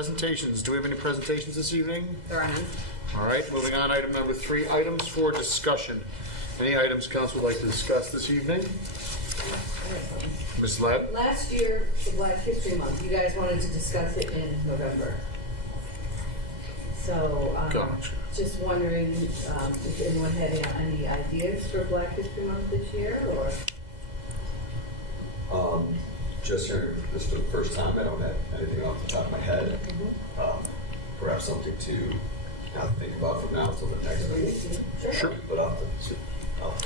Presentations. Do we have any presentations this evening? There are none. All right, moving on. Item number 3, items for discussion. Any items council would like to discuss this evening? Ms. Ladd? Last year, for Black History Month, you guys wanted to discuss it in November. So, Gotcha. just wondering if anyone had any ideas for Black History Month this year, or? Just hearing this for the first time, I don't have anything off the top of my head. Perhaps something to not think about from now until the next meeting. Sure. But off the top,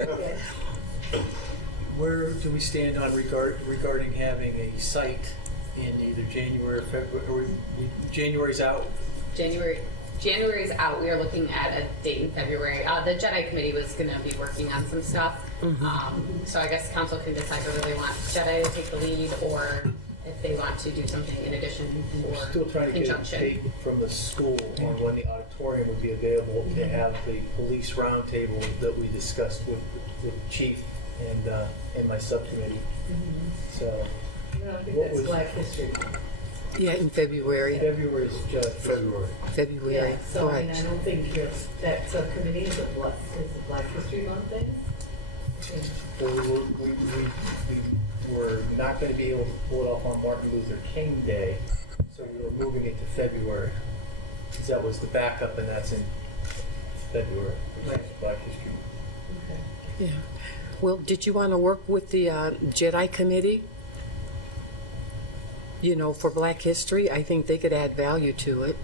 Okay. Where do we stand on regarding having a site in either January or February? January's out. January is out. We are looking at a date in February. The Jedi Committee was going to be working on some stuff. So I guess council can decide whether they want Jedi to take the lead or if they want to do something in addition We're or still trying to get a conjunction. date from the school on when the auditorium would be available to have the police roundtable that we discussed with the chief and my subcommittee. So I don't think What that's was- Black History Month. Yeah, in February. February is just February. February, Yeah, so I mean, I correct. don't think that subcommittee is a Black History Month thing. we were not going to be able to pull it off on Martin Luther King Day, so we were moving it to February. 'Cause that was the backup, and that's in February, which is Black History Month. Okay. Yeah. Well, did you want to work with the Jedi Committee? You know, for Black History, I think they could add value to it.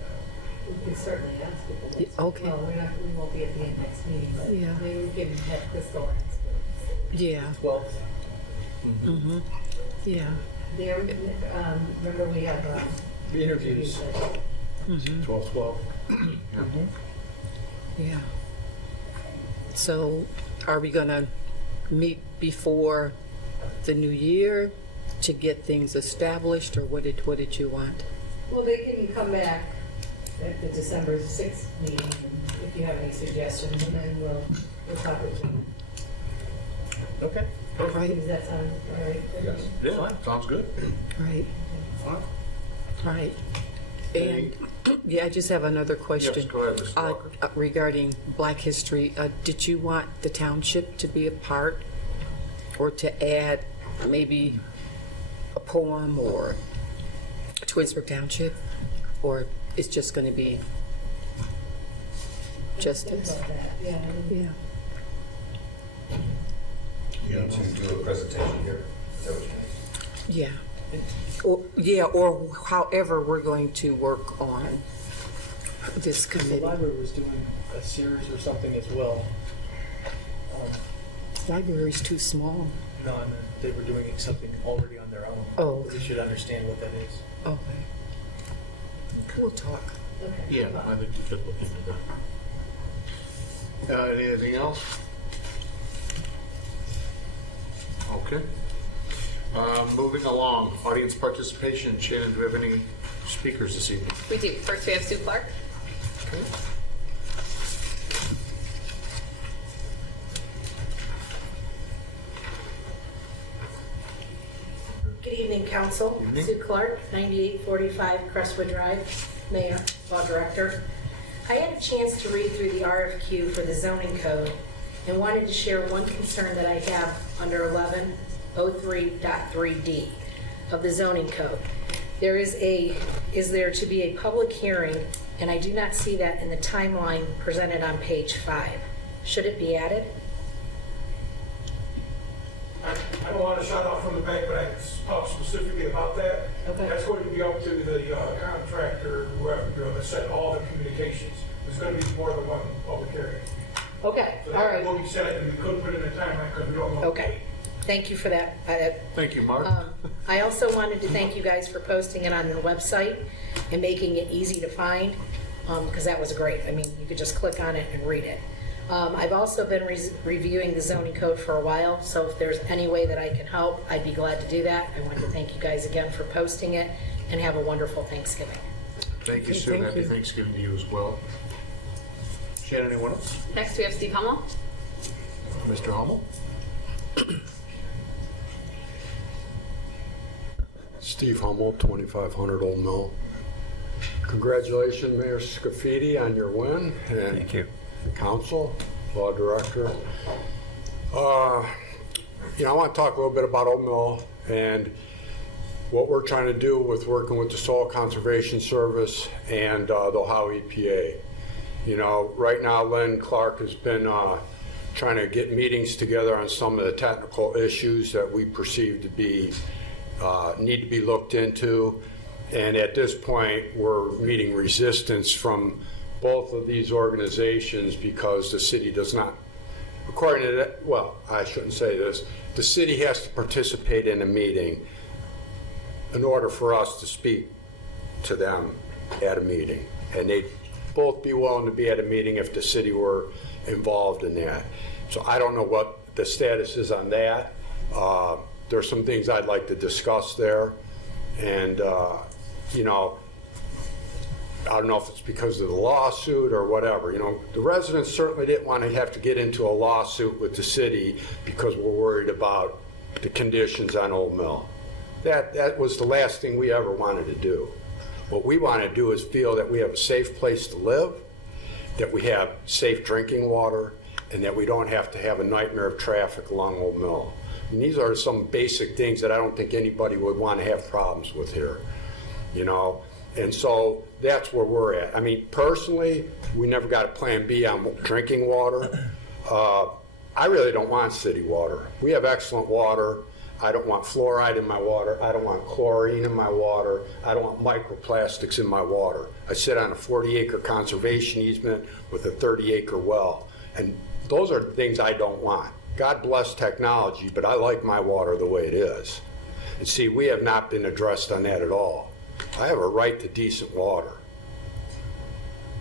We can certainly ask if the next. Okay. Well, we won't be at the next meeting, but Yeah. maybe we can have Crystal ask. Yeah. 12th. Yeah. There, remember we have, The interviews. 12/12. Yeah. So, are we gonna meet before the new year to get things established, or what did you want? Well, they can come back at the December 6th meeting and if you have any suggestions, and then we'll talk with them. Okay. Right, Does that sound all right? Yes. Yeah, sounds good. right, Fine. right. And, yeah, I just have another question. Yes, go ahead, Mr. Walker. Regarding Black History, did you want the township to be a part, or to add maybe a poem or Twinsburg Township, or it's just going to be just Think us? about that, yeah. Yeah. You need to do a presentation here. Is that what you mean? Yeah. Or however we're going to work on this The committee. library was doing a series or something as well. Library's too small. No, and they were doing something already on their own. Oh. We should understand what that is. Okay. We'll talk. Okay. Yeah, I think you could look into that. Anything else? Okay. Moving along, audience participation. Shannon, do we have any speakers this evening? We do. First, we have Sue Clark. Okay. Good evening, Council. Evening. Sue Clark, 9845 Crestwood Drive, Mayor, Law Director. I had a chance to read through the RFQ for the zoning code and wanted to share one concern that I have under 1103.3D of the zoning code. Is there to be a public hearing, and I do not see that in the timeline presented on page 5. Should it be added? I don't want to shut off from the back, but I can talk specifically about that. Okay. That's going to be up to the contractor, whoever, to set all the communications. There's going to be more than one public hearing. Okay, So all that right. will be set, and we couldn't put it in a timeline because we don't know. Okay, thank you for that. Thank you, Mark. I also wanted to thank you guys for posting it on the website and making it easy to find, because that was great. I mean, you could just click on it and read it. I've also been reviewing the zoning code for a while, so if there's any way that I can help, I'd be glad to do that. I want to thank you guys again for posting it, and have a wonderful Thanksgiving. Thank you, Okay, Sue. thank Happy you. Thanksgiving to you as well. Shannon, anyone else? Next, we have Steve Hummel. Mr. Hummel? Steve Hummel, 2500 Old Mill. Congratulations, Mayor Scafidi, on your win. And Thank you. Council, Law Director. I want to talk a little bit about Old Mill and what we're trying to do with working with the Soil Conservation Service and the Ohio EPA. Right now, Lynn Clark has been trying to get meetings together on some of the technical issues that we perceive to be need to be looked into. And at this point, we're meeting resistance from both of these organizations because the city does not, according to that, well, I shouldn't say this, the city has to participate in a meeting in order for us to speak to them at a meeting. And they'd both be willing to be at a meeting if the city were involved in that. So I don't know what the status is on that. There's some things I'd like to discuss there. And, I don't know if it's because of the lawsuit or whatever. The residents certainly didn't want to have to get into a lawsuit with the city because we're worried about the conditions on Old Mill. That was the last thing we ever wanted to do. What we want to do is feel that we have a safe place to live, that we have safe drinking water, and that we don't have to have a nightmare of traffic along Old Mill. And these are some basic things that I don't think anybody would want to have problems with here, And so that's where we're at. I mean, personally, we never got a plan B on drinking water. I really don't want city water. We have excellent water. I don't want fluoride in my water. I don't want chlorine in my water. I don't want microplastics in my water. I sit on a 40-acre conservation easement with a 30-acre well. And those are the things I don't want. God bless technology, but I like my water the way it is. And see, we have not been addressed on that at all. I have a right to decent water.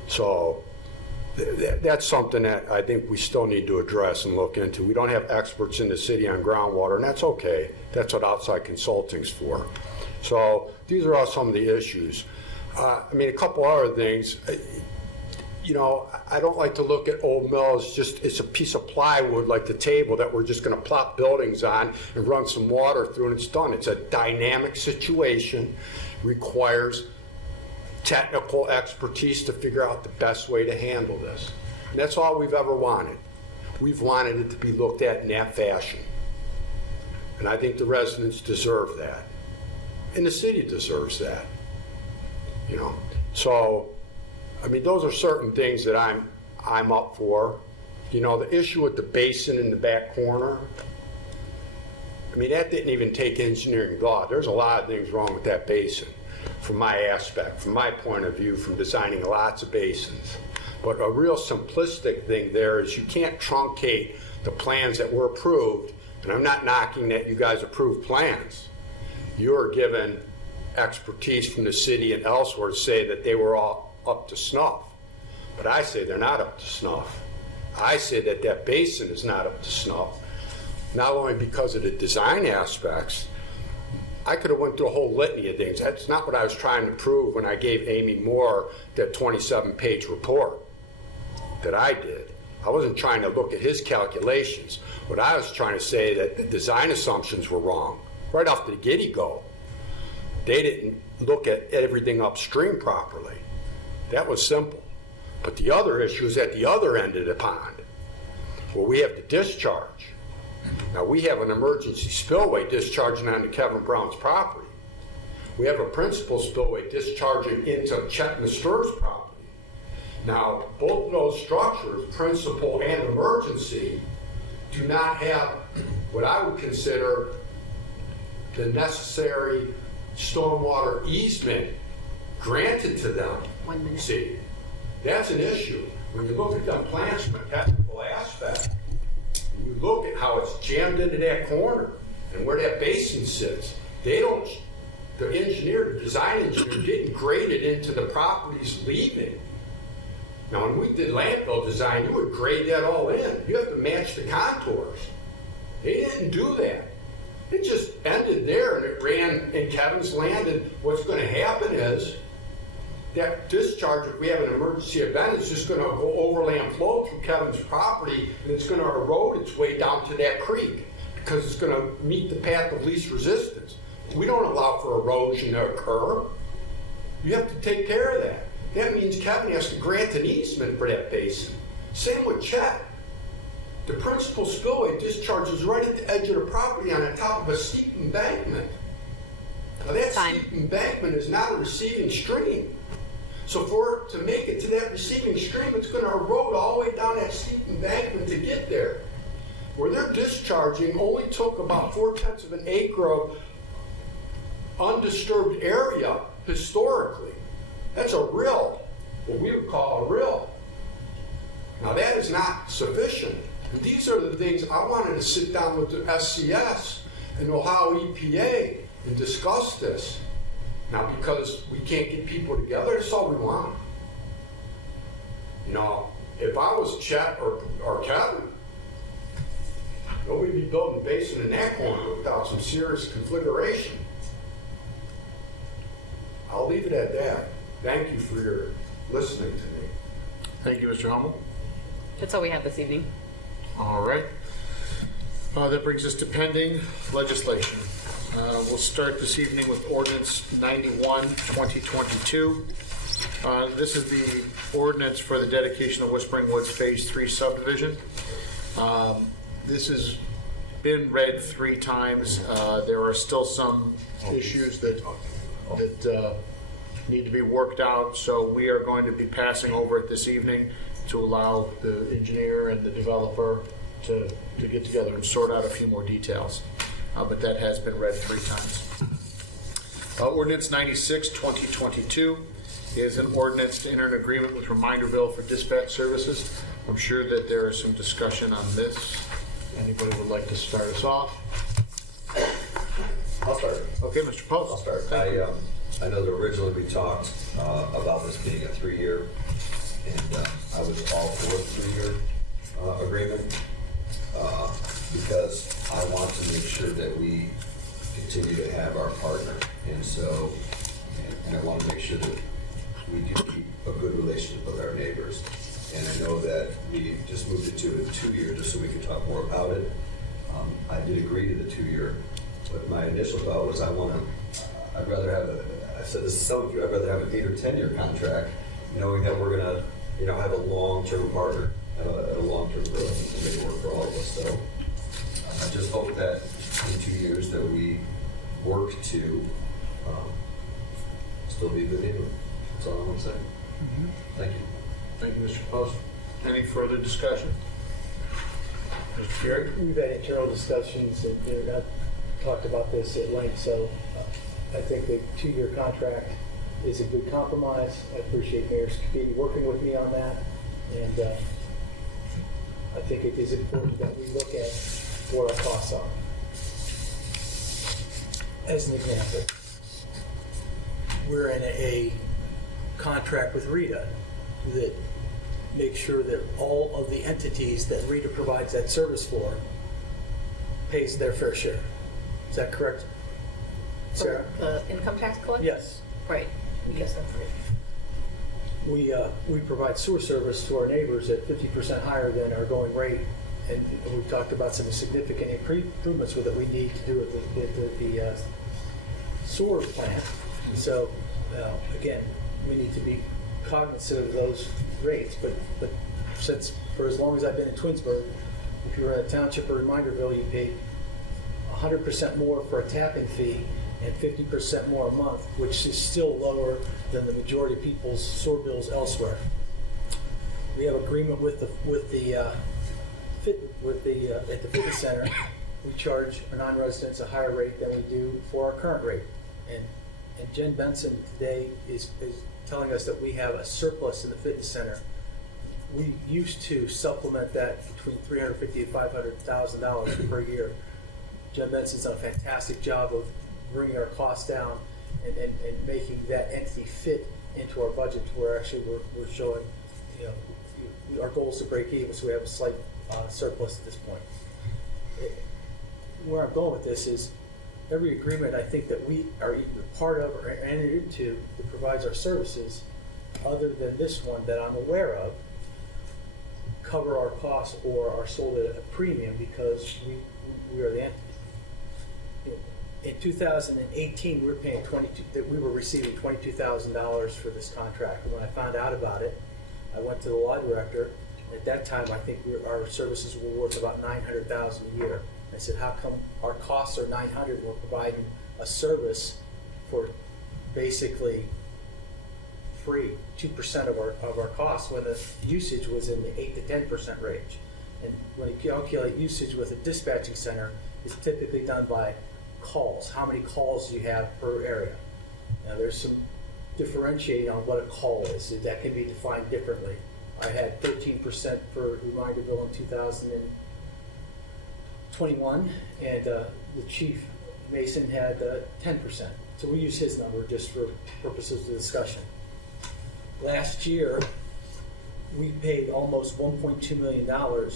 So that's something that I think we still need to address and look into. We don't have experts in the city on groundwater, and that's okay. That's what outside consulting's for. So these are all some of the issues. A couple other things. I don't like to look at Old Mill as it's a piece of plywood like the table that we're just going to plop buildings on and run some water through and it's done. It's a dynamic situation, requires technical expertise to figure out the best way to handle this. And that's all we've ever wanted. We've wanted it to be looked at in that fashion. And I think the residents deserve that. And the city deserves that. So, those are certain things that I'm up for. The issue with the basin in the back corner, that didn't even take engineering thought. There's a lot of things wrong with that basin from my aspect, from my point of view, from designing lots of basins. But a real simplistic thing there is you can't truncate the plans that were approved, and I'm not knocking that you guys approved plans. You're given expertise from the city and elsewhere to say that they were all up to snuff. But I say they're not up to snuff. I say that that basin is not up to snuff, not only because of the design aspects. I could have went through a whole litany of things. That's not what I was trying to prove when I gave Amy Moore that 27-page report that I did. I wasn't trying to look at his calculations. What I was trying to say that the design assumptions were wrong. Right off the get-go, they didn't look at everything upstream properly. That was simple. But the other issue is at the other end of the pond, where we have the discharge. Now, we have an emergency spillway discharging onto Kevin Brown's property. We have a principal spillway discharging into Chet Stur's property. Now, both of those structures, principal and emergency, do not have what I would consider the necessary stormwater easement granted to them. 1 minute. See, that's an issue. When you look at them plans from a technical aspect, and you look at how it's jammed into that corner and where that basin sits, the engineer, the design engineer, didn't grade it into the properties leaving. Now, when we did landfill design, you would grade that all in. You have to match the contours. They didn't do that. It just ended there and it ran in Kevin's land, and what's going to happen is that discharge, if we have an emergency event, is just going to go overland flow through Kevin's property, and it's going to erode its way down to that creek because it's going to meet the path of least resistance. We don't allow for erosion to occur. You have to take care of that. That means Kevin has to grant an easement for that basin. Same with Chet. The principal spillway discharges right at the edge of the property on the top of a steep embankment. Now that steep embankment is not a receiving stream. So for it to make it to that receiving stream, it's going to erode all the way down that steep embankment to get there. Where they're discharging only took about 4/10 of an acre of undisturbed area historically. That's a rill, what we would call a rill. Now that is not sufficient. These are the things I wanted to sit down with the SCS and Ohio EPA and discuss this. Now because we can't get people together, that's all we want. You know, if I was Chet or Kevin, nobody'd be building a basin in that corner without some serious configuration. I'll leave it at that. Thank you for your listening to me. Thank you, Mr. Hummel. That's all we have this evening. All right. That brings us to pending legislation. We'll start this evening with Ordinance 91, 2022. This is the ordinance for the dedication of Whispering Woods Phase 3 subdivision. This has been read 3 times. There are still some issues that need to be worked out, so we are going to be passing over it this evening to allow the engineer and the developer to get together and sort out a few more details. But that has been read 3 times. Ordinance 96, 2022 is an ordinance to enter an agreement with Reminderville for dispatch services. I'm sure that there is some discussion on this. Anybody would like to start us off? I'll start. Okay, Mr. Post. I'll start. I know that originally we talked about this being a 3-year, and I was all for a 3-year agreement because I want to make sure that we continue to have our partner, and so, and I want to make sure that we do keep a good relationship with our neighbors. And I know that we just moved it to a 2-year just so we could talk more about it. I did agree to the 2-year, but my initial thought was I'd rather have I said this to some of you, I'd rather have an 8 or 10-year contract, knowing that we're gonna, have a long-term partner and a long-term growth and make it work for all of us. So I just hope that in 2 years that we work to still be a good neighbor. That's all I'm saying. Thank you. Thank you, Mr. Post. Any further discussion? Mr. Fury? We've had internal discussions and I've talked about this at length, so I think the 2-year contract is a good compromise. I appreciate Mayor Scafidi working with me on that, and I think it is important that we look at what our costs are. As an example, we're in a contract with RITA that makes sure that all of the entities that RITA provides that service for pays their fair share. Is that correct, Sarah? The income tax collector? Yes. Right. Yes, that's right. We provide sewer service to our neighbors at 50% higher than our going rate, and we've talked about some significant improvements that we need to do at the sewer plant. So again, we need to be cognizant of those rates, but since for as long as I've been in Twinsburg, if you were in a township or Reminderville, you paid 100% more for a tap-in fee and 50% more a month, which is still lower than the majority of people's sewer bills elsewhere. We have agreement at the fitness center. We charge our non-residents a higher rate than we do for our current rate, and Jen Benson today is telling us that we have a surplus in the fitness center. We used to supplement that between $350,000 and $500,000 per year. Jen Benson's done a fantastic job of bringing our costs down and making that entity fit into our budget to where actually we're showing, our goal is to break even, so we have a slight surplus at this point. Where I'm going with this is every agreement I think that we are either part of or entered into that provides our services, other than this one that I'm aware of, cover our costs or are sold at a premium because we are the entity. in 2018, we were paying we were receiving $22,000 for this contract. And when I found out about it, I went to the law director. At that time, I think our services were worth about $900,000 a year. I said, how come our costs are $900,000 and we're providing a service for basically free, 2% of our costs, when the usage was in the 8 to 10% range. And when you calculate usage with a dispatching center, it's typically done by calls. How many calls do you have per area? Now, there's some differentiating on what a call is. That can be defined differently. I had 13% for Reminderville in 2021, and the chief, Mason, had 10%. So we use his number just for purposes of discussion. Last year, we paid almost $1.2 million, our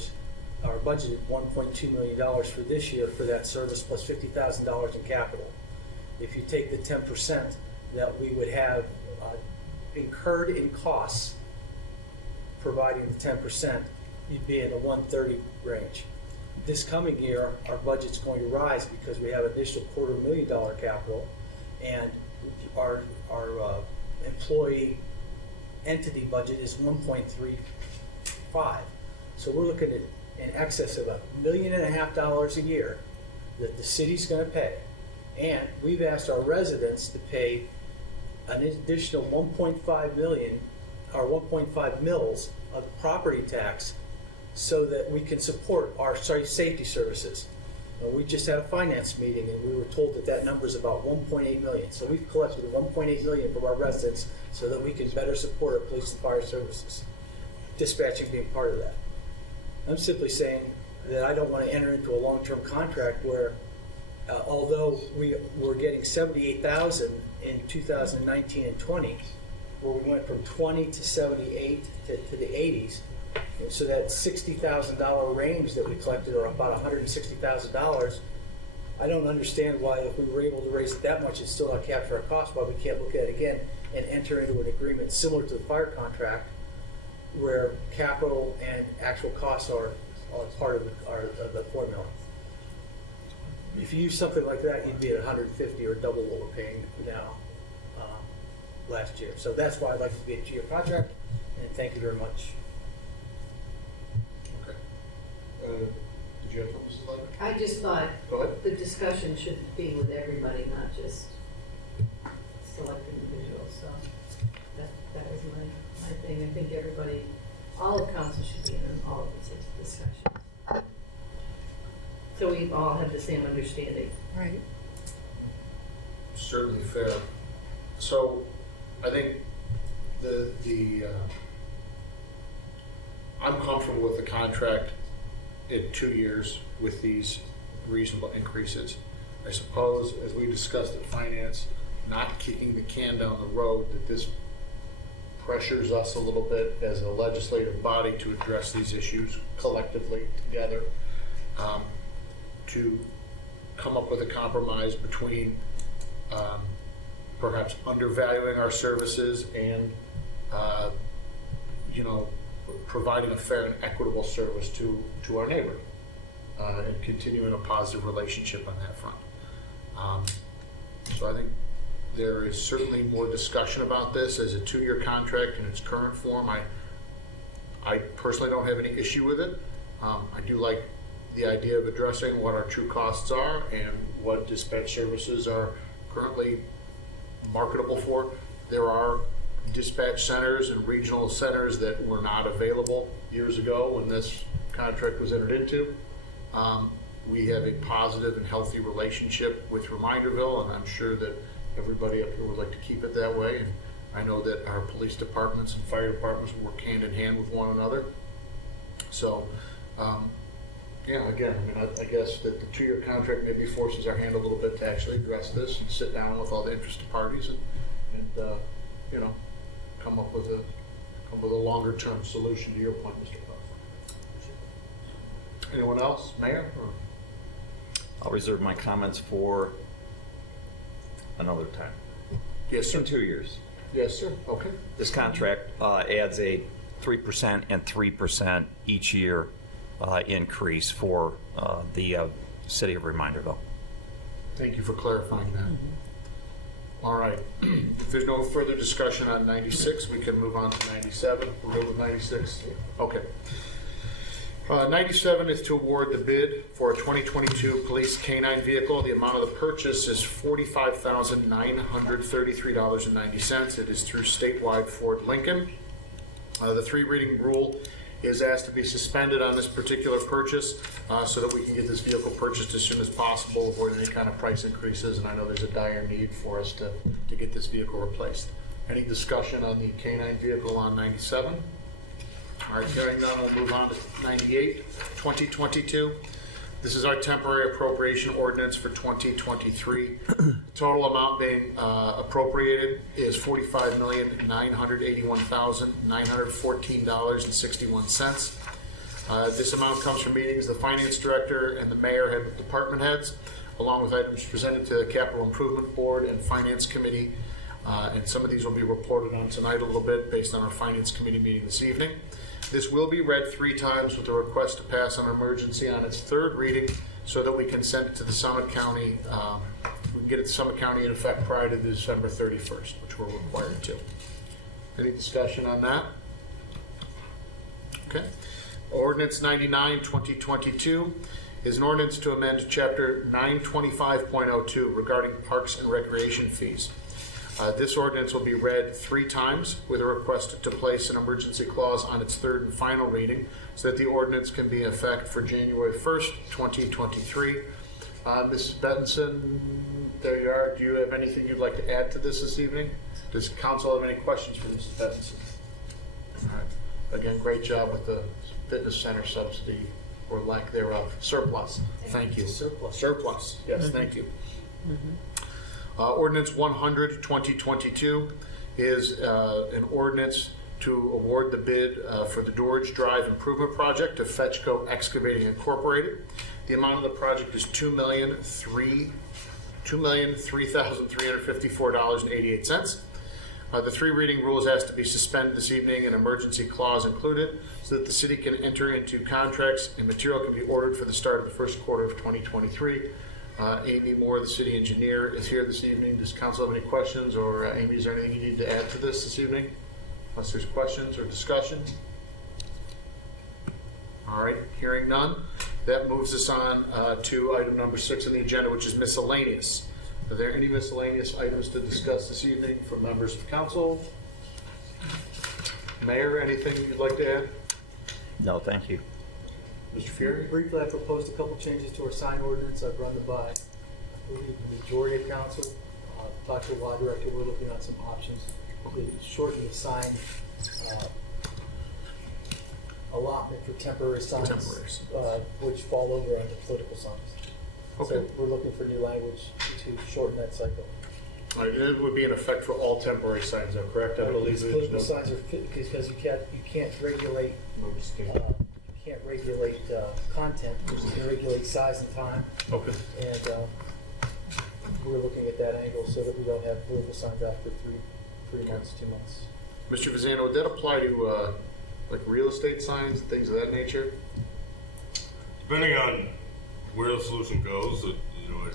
budgeted $1.2 million for this year for that service, plus $50,000 in capital. If you take the 10% that we would have incurred in costs, providing the 10%, you'd be in the 130 range. This coming year, our budget's going to rise because we have an additional $250,000 capital, and our employee entity budget is 1.35. So we're looking at in excess of $1.5 million a year that the city's going to pay. And we've asked our residents to pay an additional 1.5 million or 1.5 mils of property tax so that we can support our safety services. We just had a finance meeting and we were told that that number is about 1.8 million. So we've collected 1.8 million from our residents so that we can better support our police and fire services, dispatching being part of that. I'm simply saying that I don't want to enter into a long-term contract where, although we were getting $78,000 in 2019 and 20, where we went from 20 to 78 to the 80s, so that $60,000 range that we collected, or about $160,000, I don't understand why, if we were able to raise it that much and still not capture our costs, why we can't look at it again and enter into an agreement similar to the fire contract, where capital and actual costs are part of the formula. If you use something like that, you'd be at 150 or double what we're paying now last year. So that's why I'd like to be a 2-year contract, and thank you very much. Okay. Did you have something, Mrs. Leiter? I just thought Go ahead. the discussion should be with everybody, not just select individuals, so that was my thing. I think everybody, all of council should be in all of these discussions. So we all have the same understanding. Right. Certainly fair. So I think I'm comfortable with the contract in 2 years with these reasonable increases. I suppose, as we discussed at finance, not kicking the can down the road, that this pressures us a little bit as a legislative body to address these issues collectively together, to come up with a compromise between perhaps undervaluing our services and providing a fair and equitable service to our neighbor, and continuing a positive relationship on that front. So I think there is certainly more discussion about this as a 2-year contract in its current form. I personally don't have any issue with it. I do like the idea of addressing what our true costs are and what dispatch services are currently marketable for. There are dispatch centers and regional centers that were not available years ago when this contract was entered into. We have a positive and healthy relationship with Reminderville, and I'm sure that everybody up here would like to keep it that way. And I know that our police departments and fire departments work hand in hand with one another. So, again, I guess that the 2-year contract maybe forces our hand a little bit to actually address this and sit down with all the interested parties and come up with a longer-term solution to your point, Mr. Puff. Anyone else? Mayor? Or? I'll reserve my comments for another time. Yes, sir. In 2 years. Yes, sir. Okay. This contract adds a 3% and 3% each year increase for the city of Reminderville. Thank you for clarifying that. All right. If there's no further discussion on 96, we can move on to 97. We're good with 96? Okay. 97 is to award the bid for a 2022 police canine vehicle. The amount of the purchase is $45,933.90. It is through statewide Ford Lincoln. The 3 reading rule is asked to be suspended on this particular purchase so that we can get this vehicle purchased as soon as possible, avoid any kind of price increases, and I know there's a dire need for us to get this vehicle replaced. Any discussion on the canine vehicle on 97? All right, hearing none, I'll move on to 98, 2022. This is our temporary appropriation ordinance for 2023. The total amount being appropriated is $45,981,914.61. This amount comes from meetings the finance director and the mayor had with department heads, along with items presented to the capital improvement board and finance committee. And some of these will be reported on tonight a little bit based on our finance committee meeting this evening. This will be read 3 times with a request to pass on emergency on its 3rd reading so that we can send it to the Summit County. We can get it to Summit County in effect prior to December 31st, which we're required to. Any discussion on that? Okay. Ordinance 99, 2022 is an ordinance to amend Chapter 925.02 regarding parks and recreation fees. This ordinance will be read 3 times with a request to place an emergency clause on its 3rd and final reading so that the ordinance can be in effect for January 1st, 2023. Mrs. Benson, there you are. Do you have anything you'd like to add to this evening? Does council have any questions for Mrs. Benson? All right. Again, great job with the fitness center subsidy or lack thereof. Surplus. Thank you. Surplus. Yes, thank you. Ordinance 100, 2022 is an ordinance to award the bid for the Dorridge Drive Improvement Project to Fetchco Excavating Incorporated. The amount of the project is $2,003,354.88. The 3 reading rule is asked to be suspended this evening, an emergency clause included, so that the city can enter into contracts and material can be ordered for the start of the 1st quarter of 2023. Amy Moore, the city engineer, is here this evening. Does council have any questions? Or Amy, is there anything you need to add to this evening? Unless there's questions or discussion? All right, hearing none. That moves us on to item number 6 on the agenda, which is miscellaneous. Are there any miscellaneous items to discuss this evening from members of council? Mayor, anything you'd like to add? No, thank you. Mr. Fury? Briefly, I proposed a couple changes to our sign ordinance. I've run them by, I believe, the majority of council. Talked to the law director. We're looking at some options to shorten the sign allotment for temporary signs, which fall over under political signs. Okay. So we're looking for new language to shorten that cycle. All right, it would be in effect for all temporary signs, though, correct? I believe These political signs are because you can't regulate. You can't regulate content, you can regulate size and time. Okay. And we're looking at that angle so that we don't have political signs after 3 months, 2 months. Mr. Vazano, would that apply to like real estate signs, things of that nature? Depending on where the solution goes, a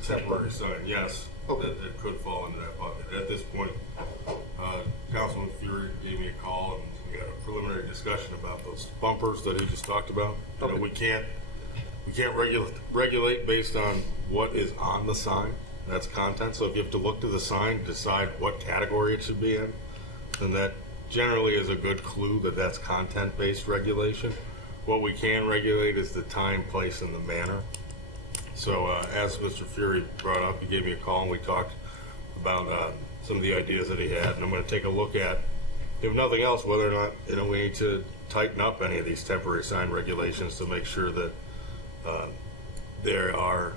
temporary sign, yes, Okay. that could fall into that bucket. At this point, Councilman Fury gave me a call and we had a preliminary discussion about those bumpers that he just talked about. Okay. We can't regulate based on what is on the sign. That's content. So if you have to look to the sign, decide what category it should be in, then that generally is a good clue that that's content-based regulation. What we can regulate is the time, place, and the manner. So as Mr. Fury brought up, he gave me a call and we talked about some of the ideas that he had, and I'm going to take a look at, if nothing else, whether or not we need to tighten up any of these temporary sign regulations to make sure that they are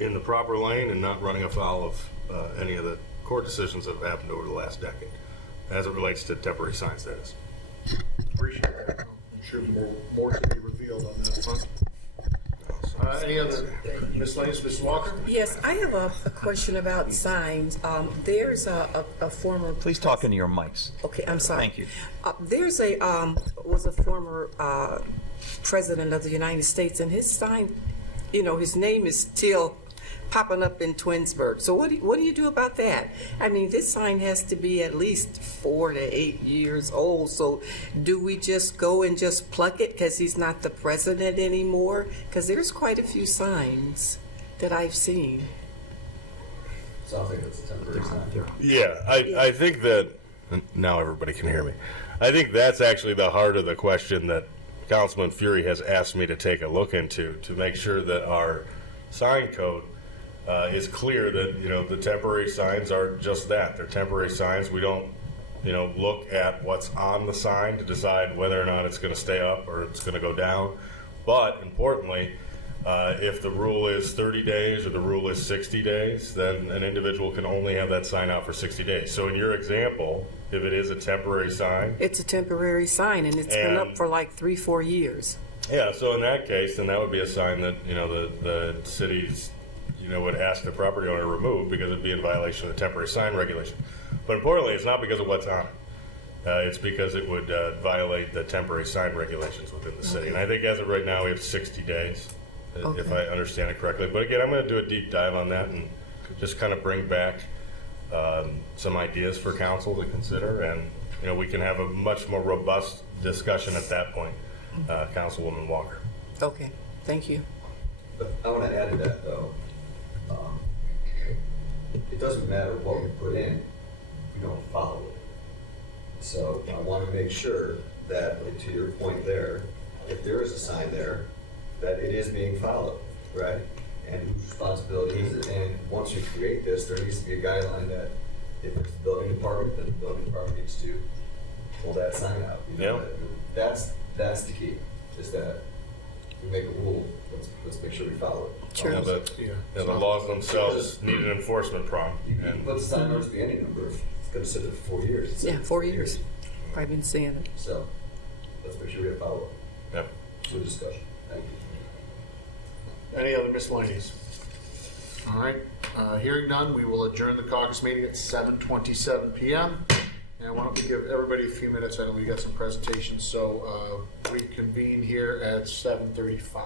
in the proper lane and not running afoul of any of the court decisions that have happened over the last decade, as it relates to temporary signs, that is. Appreciate that. I'm sure more to be revealed on that front. Any other miscellaneous, Ms. Walker? Yes, I have a question about signs. There's a former. Please talk into your mics. Okay, I'm sorry. Thank you. There's was a former president of the United States, and his sign, his name is still popping up in Twinsburg. So what do you do about that? I mean, this sign has to be at least 4 to 8 years old. So do we just go and just pluck it because he's not the president anymore? Because there's quite a few signs that I've seen. Sounds like it's a temporary sign. Yeah, I think that, now everybody can hear me. I think that's actually the heart of the question that Councilman Fury has asked me to take a look into, to make sure that our sign code is clear that, the temporary signs are just that. They're temporary signs. We don't, look at what's on the sign to decide whether or not it's going to stay up or it's going to go down. But importantly, if the rule is 30 days or the rule is 60 days, then an individual can only have that sign out for 60 days. So in your example, if it is a temporary sign. It's a temporary sign, and it's been up for like 3-4 years. Yeah, so in that case, then that would be a sign that, the cities, would ask the property owner to remove because it'd be in violation of the temporary sign regulation. But importantly, it's not because of what's on it. It's because it would violate the temporary sign regulations within the city. And I think as of right now, we have 60 days, if I understand it correctly. But again, I'm going to do a deep dive on that and just kind of bring back some ideas for council to consider. And, we can have a much more robust discussion at that point, Councilwoman Walker. Okay, thank you. But I want to add to that, though. It doesn't matter what we put in, we don't follow it. So I want to make sure that, to your point there, if there is a sign there, that it is being followed, right? And whose responsibility is it? And once you create this, there needs to be a guideline that if it's the building department, then the building department needs to pull that sign out. That's the key, is that we make a rule, let's make sure we follow it. Sure. The laws themselves need an enforcement prong. You can let the sign notice be any number. If it's going to sit there for 4 years. It's Yeah, sitting 4 years. I've been seeing it. So let's make sure we have follow-up. Yep. Good discussion. Thank you. Any other miscellaneous? All right, hearing none, we will adjourn the caucus meeting at 7:27 p.m. And why don't we give everybody a few minutes? I know we got some presentations, so reconvene here at 7:35.